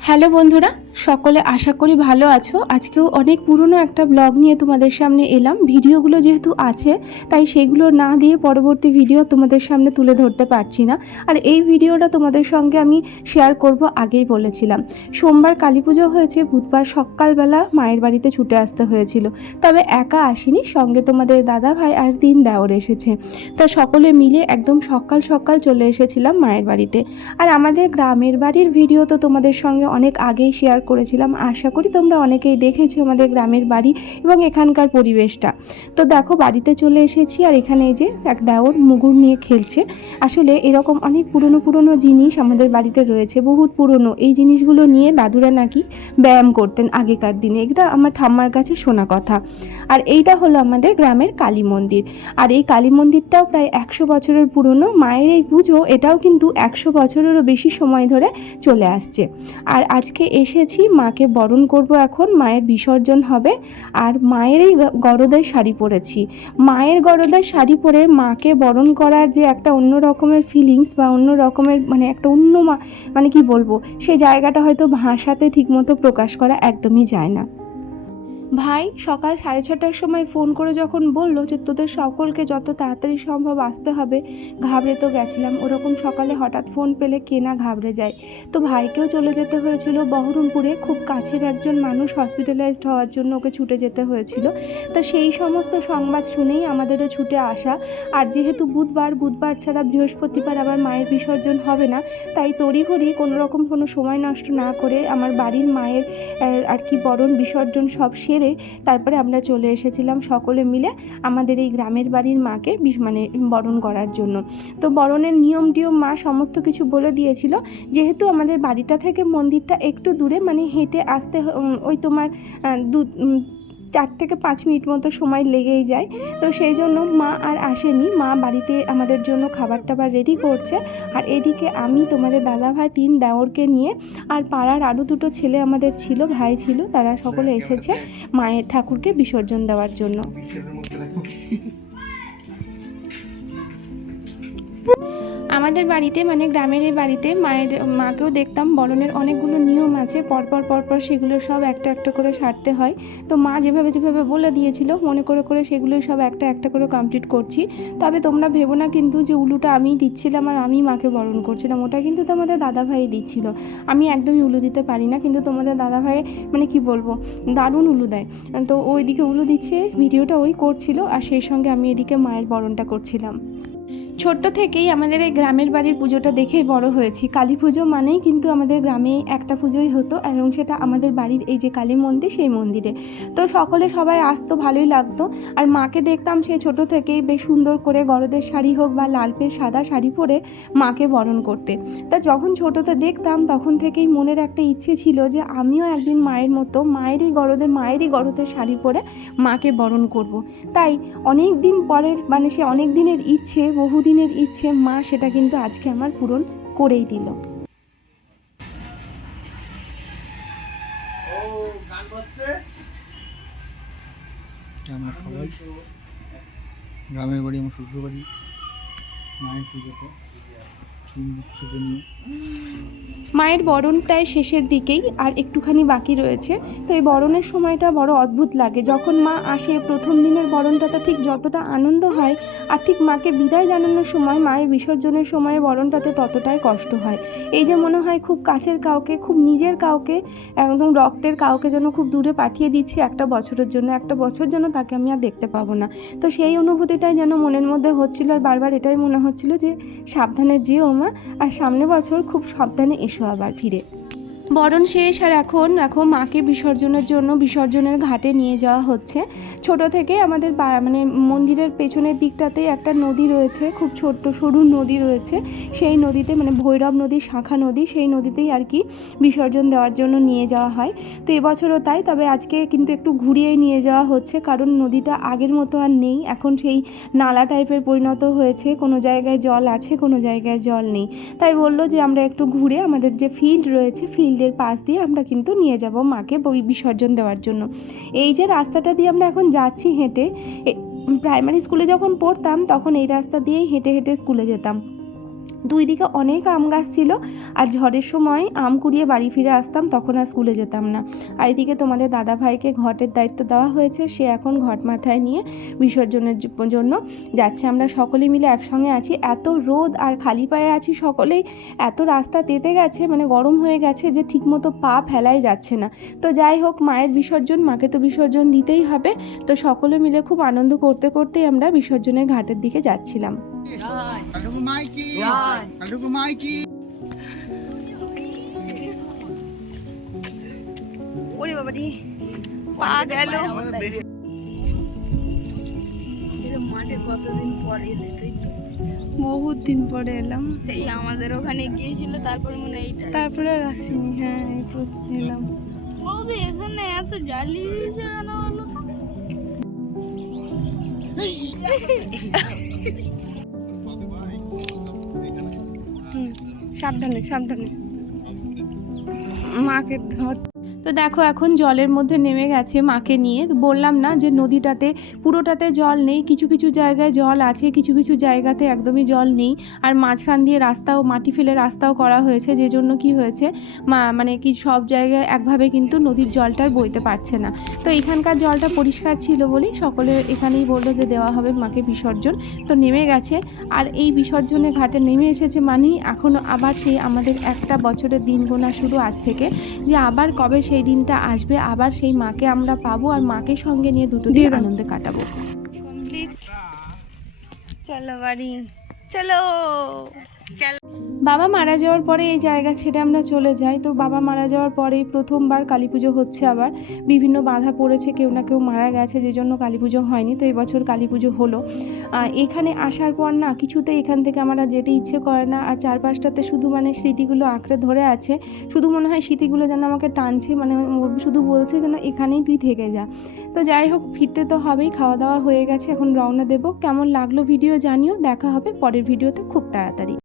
Hello বন্ধুরা সকলে আশা করি ভালো আছো। আজকেও অনেক পুরনো একটা ব্লগ নিয়ে তোমাদের সামনে এলাম। ভিডিওগুলো যেহেতু আছে, তাই সেগুলো না দিয়ে পরবর্তী ভিডিও তোমাদের সামনে তুলে ধরতে পারছি না। আর এই ভিডিওটা তোমাদের সঙ্গে আমি শেয়ার করব আগেই বলেছিলাম। সোমবার কালী পুজো হয়েছে, বুধবার সকালবেলা মায়ের বাড়িতে ছুটে আসতে হয়েছিল। তবে একা আসিনি, সঙ্গে তোমাদের দাদা ভাই আর তিন দেওর এসেছে। তা সকলে মিলে একদম সকাল সকাল চলে এসেছিলাম মায়ের বাড়িতে। আর আমাদের গ্রামের বাড়ির ভিডিও তো তোমাদের সঙ্গে অনেক আগেই শেয়ার করেছিলাম। আশা করি তোমরা অনেকেই দেখেছ আমাদের গ্রামের বাড়ি এবং এখানকার পরিবেশটা। তো দেখো, বাড়িতে চলে এসেছি আর এখানে যে এক দেওর মুগুর নিয়ে খেলছে। আসলে এরকম অনেক পুরনো পুরনো জিনিস আমাদের বাড়িতে রয়েছে, বহুত পুরনো। এই জিনিসগুলো নিয়ে দাদুরা নাকি ব্যায়াম করতেন আগেকার দিনে। এটা আমার ঠাম্মার কাছে শোনা কথা। আর এইটা হলো আমাদের গ্রামের কালী মন্দির। আর এই কালী মন্দিরটাও প্রায় একশো বছরের পুরনো। মায়ের এই পুজো এটাও কিন্তু একশো বছরেরও বেশি সময় ধরে চলে আসছে। আর আজকে এসেছি মাকে বরণ করব এখন, মায়ের বিসর্জন হবে। আর মায়ের এই গ- গরদের শাড়ি পরেছি। মায়ের গরদায় শাড়ি পরে মাকে বরণ করার যে একটা অন্য রকমের ফিলিংস বা অন্য রকমের মানে একটা অন্য মানে কি বলব, সেই জায়গাটা হয়তো ভাষাতে ঠিকমতো প্রকাশ করা একদমই যায় না। ভাই, সকাল সাড়ে ছটার সময় ফোন করে যখন বলল যে তোদের সকলকে যত তাড়াতাড়ি সম্ভব আসতে হবে, ঘাবড়ে তো গেছিলাম। ওরকম সকালে হঠাৎ ফোন পেলে কে না ঘাবড়ে যায়। তো ভাইকেও চলে যেতে হয়েছিল। বহরমপুরে খুব কাছের একজন মানুষ হসপিটালাইজড হওয়ার জন্য ওকে ছুটে যেতে হয়েছিল। তা সেই সমস্ত সংবাদ শুনেই আমাদেরও ছুটে আসা। আর যেহেতু বুধবার বুধবার ছাড়া বৃহস্পতিবার আবার মায়ের বিসর্জন হবে না, তাই তড়িঘড়ি কোনো রকম কোনো সময় নষ্ট না করে আমার বাড়ির মায়ের আর কি বরণ, বিসর্জন সব সেরে তারপরে আমরা চলে এসেছিলাম সকলে মিলে আমাদের এই গ্রামের বাড়ির মাকে মানে বরণ করার জন্য। তো বরণের নিয়ম টিয়ম মা সমস্ত কিছু বলে দিয়েছিল। যেহেতু আমাদের বাড়িটা থেকে মন্দিরটা একটু দূরে মানে হেঁটে আসতে ওই তোমার দু চার থেকে পাঁচ মিনিট মতো সময় লেগেই যায়। তো সেই জন্য মা আর আসেনি। মা বাড়িতে আমাদের জন্য খাবার টাবার রেডি করছে। আর এদিকে আমি, তোমাদের দাদা ভাই তিন দেওরকে নিয়ে আর পাড়ার আরও দুটো ছেলে আমাদের ছিল, ভাই ছিল, তারা সকলে এসেছে মায়ের ঠাকুরকে বিসর্জন দেওয়ার জন্য। আমাদের বাড়িতে মানে গ্রামের এই বাড়িতে মায়ের, মাকেও দেখতাম। বরণের অনেকগুলো নিয়ম আছে। পরপর পরপর সেগুলো সব একটা একটা করে সারতে হয়। তো মা যেভাবে যেভাবে বলে দিয়েছিল, মনে করে করে সেগুলো সব একটা একটা করে কমপ্লিট করছি। তবে তোমরা ভেবো না কিন্তু যে উলুটা আমিই দিচ্ছিলাম আর আমি মাকে বরণ করছিলাম। ওটা কিন্তু তোমাদের দাদা ভাই দিচ্ছিল। আমি একদমই উলু দিতে পারি না, কিন্তু তোমাদের দাদা ভাই মানে কি বলব, দারুণ উলু দেয়। তো ওইদিকে উলু দিচ্ছে, ভিডিওটা ওই করছিল, আর সেই সঙ্গে আমি এদিকে মায়ের বরণটা করছিলাম। ছোট্ট থেকেই আমাদের এই গ্রামের বাড়ির পুজোটা দেখেই বড় হয়েছি। কালী পুজো মানেই কিন্তু আমাদের গ্রামে একটা পুজোই হতো এবং সেটা আমাদের বাড়ির এই যে কালী মন্দির, সেই মন্দিরে। তো সকলে সবাই আসতো, ভালোই লাগতো। আর মাকে দেখতাম সেই ছোট থেকেই বেশ সুন্দর করে গরদের শাড়ি হোক বা লালপের সাদা শাড়ি পরে মাকে বরণ করতে। তা যখন ছোটোতে দেখতাম, তখন থেকেই মনের একটা ইচ্ছে ছিল যে আমিও একদিন মায়ের মতো, মায়েরই গরদের মায়েরই গরদের শাড়ি পরে মাকে বরণ করব। তাই অনেক দিন পরের মানে সে অনেক দিনের ইচ্ছে বহুদিনের ইচ্ছে মা সেটা কিন্তু আজকে আমার পূরণ করেই দিল। আমরা সবাই গ্রামের বাড়ি আমার শ্বশুর বাড়ি মায়ের পুজোতে। মায়ের বরণ প্রায় শেষের দিকেই আর একটুখানি বাকি রয়েছে। তো এই বরণের সময়টা বড় অদ্ভুত লাগে। যখন মা আসে, প্রথম দিনের বরণটাতে ঠিক যতটা আনন্দ হয় আর ঠিক মাকে বিদায় জানানোর সময়, মায়ের বিসর্জনের সময় বরণটাতে ততটাই কষ্ট হয়। এই যে মনে হয় খুব কাছের কাউকে, খুব নিজের কাউকে, একদম রক্তের কাউকে যেন খুব দূরে পাঠিয়ে দিচ্ছি একটা বছরের জন্য, একটা বছর যেন তাকে আমি আর দেখতে পাবো না। তো সেই অনুভূতিটাই যেন মনের মধ্যে হচ্ছিল আর বারবার এটাই মনে হচ্ছিল যে সাবধানে যেও মা আর সামনে বছর খুব সাবধানে এসো আবার ফিরে। বরণ শেষ আর এখন এখন মাকে বিসর্জনের জন্য বিসর্জনের ঘাটে নিয়ে যাওয়া হচ্ছে। ছোট থেকে আমাদের মানে মন্দিরের পেছনের দিকটাতে একটা নদী রয়েছে, খুব ছোট্ট সরু নদী রয়েছে। সেই নদীতে মানে ভৈরব নদী, শাখা নদী, সেই নদীতেই আর কি বিসর্জন দেওয়ার জন্য নিয়ে যাওয়া হয়। তো এবছরও তাই, তবে আজকে কিন্তু একটু ঘুরিয়েই নিয়ে যাওয়া হচ্ছে, কারণ নদীটা আগের মতো আর নেই। এখন সেই নালা টাইপের পরিণত হয়েছে, কোনো জায়গায় জল আছে, কোনো জায়গায় জল নেই। তাই বলল যে আমরা একটু ঘুরে আমাদের যে ফিল্ড রয়েছে ফিল্ডের পাশ দিয়ে আমরা কিন্তু নিয়ে যাব মাকে বিসর্জন দেওয়ার জন্য। এই যে রাস্তাটা দিয়ে আমরা এখন যাচ্ছি হেঁটে প্রাইমারি স্কুলে যখন পড়তাম, তখন এই রাস্তা দিয়েই হেঁটে হেঁটে স্কুলে যেতাম। দুই দিকে অনেক আম গাছ ছিল আর ঝড়ের সময় আম কুড়িয়ে বাড়ি ফিরে আসতাম, তখন আর স্কুলে যেতাম না। আর এদিকে তোমাদের দাদা ভাইকে ঘটের দায়িত্ব দেওয়া হয়েছে, সে এখন ঘট মাথায় নিয়ে বিসর্জনের জন্য যাচ্ছে। আমরা সকলে মিলে একসঙ্গে আছি। এত রোদ আর খালি পায়ে আছি সকলেই, এত রাস্তা তেতে গেছে মানে গরম হয়ে গেছে যে ঠিকমতো পা ফেলাই যাচ্ছে না। তো যাই হোক, মায়ের বিসর্জন, মাকে তো বিসর্জন দিতেই হবে। তো সকলে মিলে খুব আনন্দ করতে, করতেই আমরা বিসর্জনের ঘাটের দিকে যাচ্ছিলাম। কালটুকু মাইকি কালটুকু মাইকি ওরে বাবারি পা গেল মাঠে কতদিন পরে এলে তাই? বহুত দিন পরে এলাম সেই আমাদের ওখানে গিয়েছিল তারপর মনে হয় তারপরে আর হ্যাঁ এই এলাম এখানে এত জ্বালিয়ে দিয়েছে কেন সাবধানে সাবধানে। মাকে ধর। তো দেখো, এখন জলের মধ্যে নেমে গেছে মাকে নিয়ে। বললাম না যে নদীটাতে, পুরোটাতে জল নেই, কিছু কিছু জায়গায় জল আছে, কিছু কিছু জায়গাতে একদমই জল নেই। আর মাঝখান দিয়ে রাস্তাও, মাটি ফেলে রাস্তাও করা হয়েছে, যে জন্য কি হয়েছে, মা মানে কি সব জায়গায় একভাবে কিন্তু নদীর জলটা বইতে পারছে না। তো এখানকার জলটা পরিষ্কার ছিল বলেই সকলে এখানেই বলল যে দেওয়া হবে মাকে বিসর্জন। তো নেমে গেছে, আর এই বিসর্জনের ঘাটে নেমে এসেছে মানেই এখনও আবার সেই আমাদের একটা বছরের দিন গোনা শুরু আজ থেকে, যে আবার কবে সেই দিনটা আসবে আবার সেই মাকে আমরা পাবো আর মাকে সঙ্গে নিয়ে দুটো দিন আনন্দে কাটাবো। চলো বাড়ি। চলো। বাবা মারা যাওয়ার পরে এই জায়গা ছেড়ে আমরা চলে যাই। তো বাবা মারা যাওয়ার পরে প্রথমবার কালী পুজো হচ্ছে আবার। বিভিন্ন বাধা পড়েছে, কেউ না কেউ মারা গেছে, যে জন্য কালী পুজো হয়নি। তো এবছর কালী পুজো হলো এখানে আসার পর না কিছুতে এখান থেকে আমার আর যেতে ইচ্ছে করে না। আর চারপাশটাতে শুধু মানে স্মৃতিগুলো আঁকড়ে ধরে আছে। শুধু মনে হয় স্মৃতিগুলো যেন আমাকে টানছে মানে শুধু বলছে যেন এখানেই তুই থেকে যা। তো যাই হোক, ফিরতে তো হবেই, খাওয়া দাওয়া হয়ে গেছে, এখন রওনা দেবো। কেমন লাগল ভিডিও জানিও, দেখা হবে পরের ভিডিওতে খুব তাড়াতাড়ি।